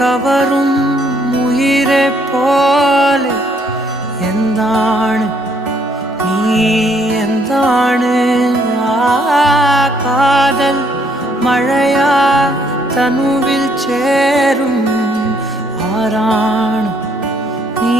கவரும் உயிரை போலே எந்தான் நீ எந்தான் காதல் மழையா தனுவில் சேரும் ஆரான் நீ